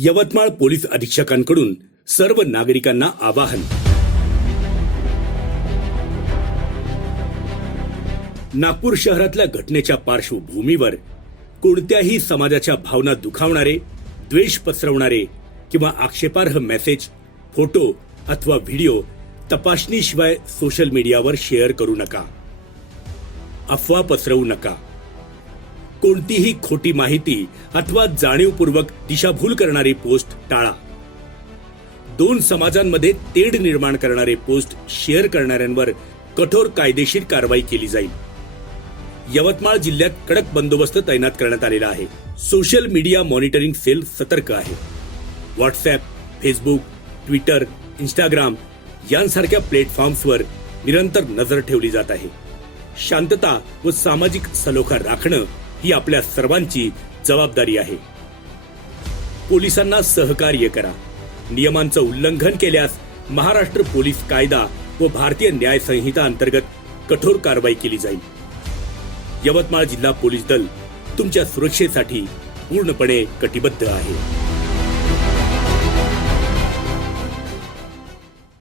Yavatmal police अधीक्षकांकडून सर्व नागरिकांना आवाहन. नागपूर शहरातल्या घटनेच्या पार्श्वभूमीवर कोणत्याही समाजाच्या भावना दुखावणारे, द्वेष पसरवणारे किंवा आक्षेपार्ह मेसेज, फोटो अथवा व्हिडिओ तपासणीशिवाय सोशल मीडियावर शेअर करू नका. अफवा पसरवू नका. कोणतीही खोटी माहिती अथवा जाणीवपूर्वक दिशाभूल करणारी पोस्ट टाळा. दोन समाजांमध्ये तेढ निर्माण करणारे पोस्ट शेअर करणाऱ्यांवर कठोर कायदेशीर कारवाई केली जाईल. यवतमाळ जिल्ह्यात कडक बंदोबस्त तैनात करण्यात आलेला आहे. सोशल मीडिया मॉनिटरिंग सेल सतर्क आहे. व्हॉट्सअॅप, फेसबुक, ट्विटर, इंस्टाग्राम यांसारख्या प्लॅटफॉर्म्सवर निरंतर नजर ठेवली जात आहे. शांतता व सामाजिक सलोखा राखणं ही आपल्या सर्वांची जबाबदारी आहे. पोलिसांना सहकार्य करा. नियमांचं उल्लंघन केल्यास महाराष्ट्र पोलीस कायदा व भारतीय न्याय संहिता अंतर्गत कठोर कारवाई केली जाईल. यवतमाळ जिल्हा पोलीस दल तुमच्या सुरक्षेसाठी पूर्णपणे कटिबद्ध आहे.